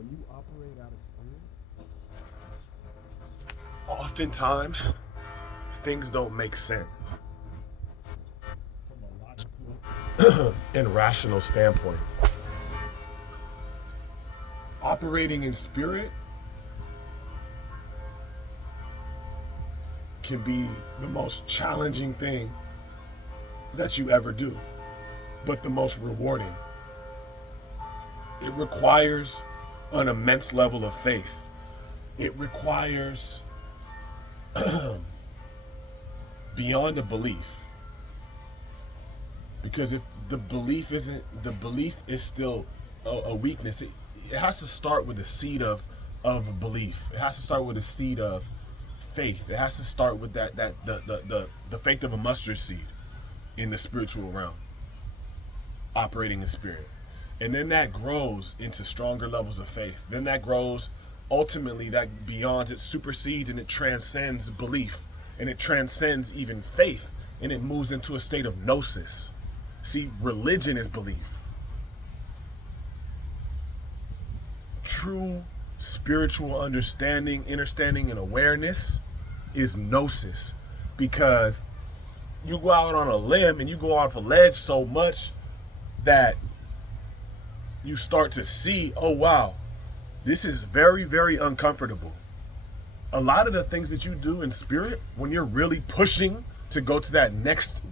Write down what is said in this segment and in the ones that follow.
when you operate out of spirit, Oftentimes, things don't make sense from a logical and rational standpoint. Operating in spirit can be the most challenging thing that you ever do, but the most rewarding. It requires an immense level of faith. It requires beyond a belief. Because if the belief is still a weakness. It has to start with a seed of a belief. It has to start with a seed of faith. It has to start with the faith of a mustard seed in the spiritual realm, operating in spirit. And then that grows into stronger levels of faith. Then that grows, ultimately, that beyond, it supersedes and it transcends belief. And it transcends even faith. And it moves into a state of gnosis. See, religion is belief. True spiritual understanding, and awareness is gnosis. Because you go out on a limb and you go off a ledge so much that you start to see, oh wow, this is very, very uncomfortable. A lot of the things that you do in spirit, when you're really pushing to go to that next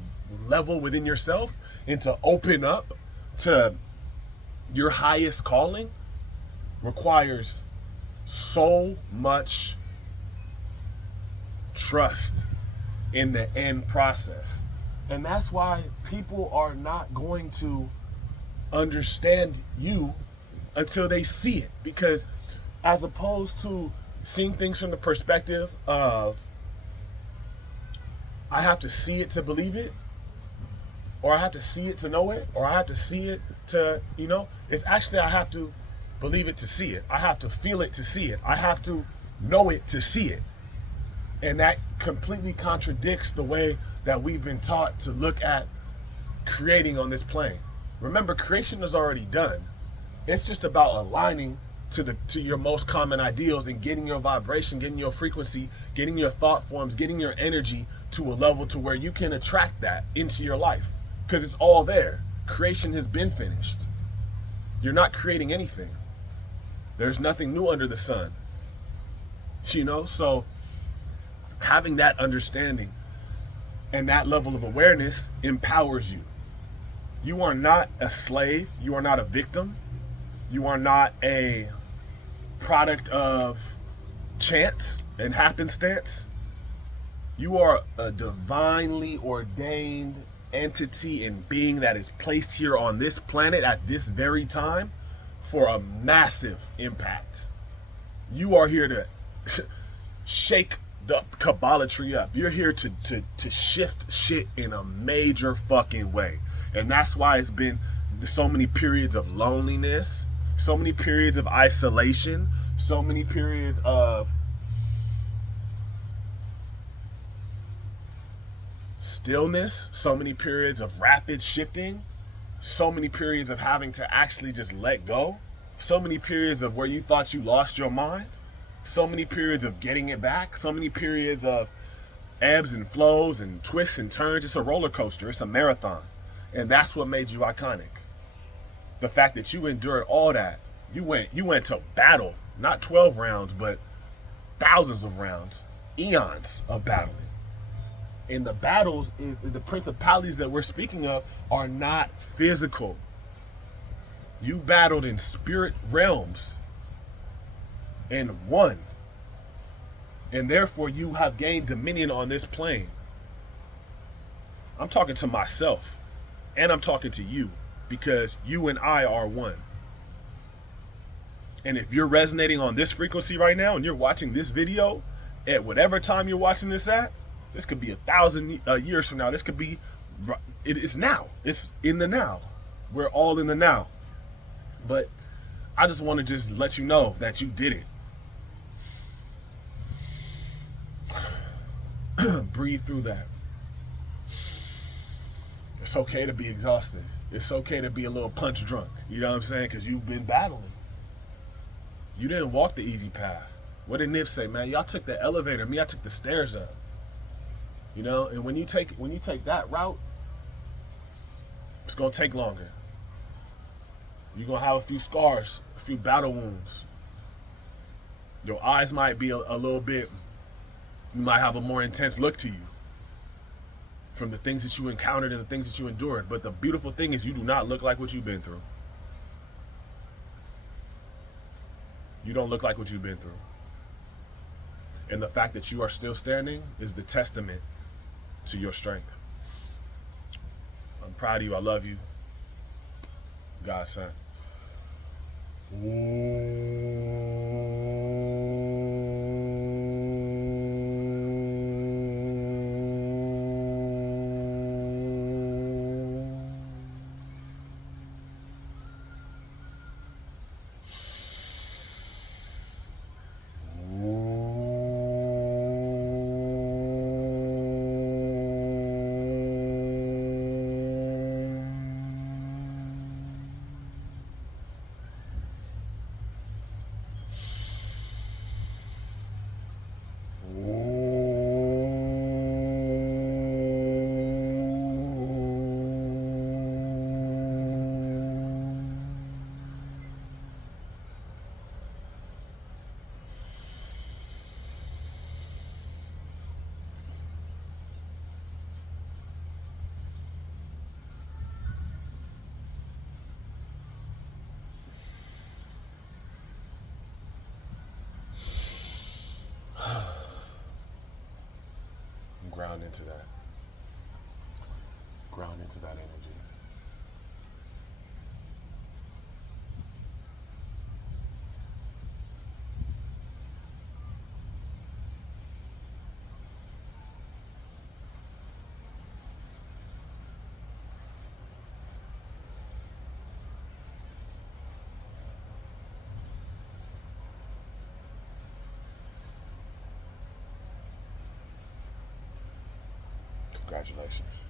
level within yourself and to open up to your highest calling, requires so much trust in the end process. And that's why people are not going to understand you until they see it. Because as opposed to seeing things from the perspective of, I have to see it to believe it, or I have to see it to know it, or I have to see it to, it's actually, I have to believe it to see it. I have to feel it to see it. I have to know it to see it. And that completely contradicts the way that we've been taught to look at creating on this plane. Remember, creation is already done. It's just about aligning to your most common ideals and getting your vibration, getting your frequency, getting your thought forms, getting your energy to a level to where you can attract that into your life. Because it's all there. Creation has been finished. You're not creating anything. There's nothing new under the sun. So having that understanding and that level of awareness empowers you. You are not a slave. You are not a victim. You are not a product of chance and happenstance. You are a divinely ordained entity and being that is placed here on this planet at this very time for a massive impact. You are here to shake the Kabbalatry up. You're here to shift shit in a major fucking way. And that's why it's been so many periods of loneliness, so many periods of isolation, so many periods of stillness, so many periods of rapid shifting, so many periods of having to actually just let go, so many periods of where you thought you lost your mind, so many periods of getting it back, so many periods of ebbs and flows and twists and turns. It's a roller coaster. It's a marathon. And that's what made you iconic. The fact that you endured all that. You went to battle, not 12 rounds, but thousands of rounds, eons of battling. And the battles, the principalities that we're speaking of, are not physical. You battled in spirit realms and won. And therefore you have gained dominion on this plane. I'm talking to myself and I'm talking to you because you and I are one. And if you're resonating on this frequency right now and you're watching this video at whatever time you're watching this at, this could be 1,000 years from now. This could be, it's now. It's in the now. We're all in the now. But I just want to just let you know that you did it. Breathe through that. It's okay to be exhausted. It's okay to be a little punch drunk. You know what I'm saying? Because you've been battling. You didn't walk the easy path. What did Nip say, man? Y'all took the elevator. Me, I took the stairs up. You know, and when you take that route, it's gonna take longer. You're gonna have a few scars, a few battle wounds. Your eyes might be a little bit, you might have a more intense look to you from the things that you encountered and the things that you endured. But the beautiful thing is you do not look like what you've been through. You don't look like what you've been through. And the fact that you are still standing is the testament to your strength. I'm proud of you. I love you. God's son. Ground into that. Ground into that energy. Congratulations.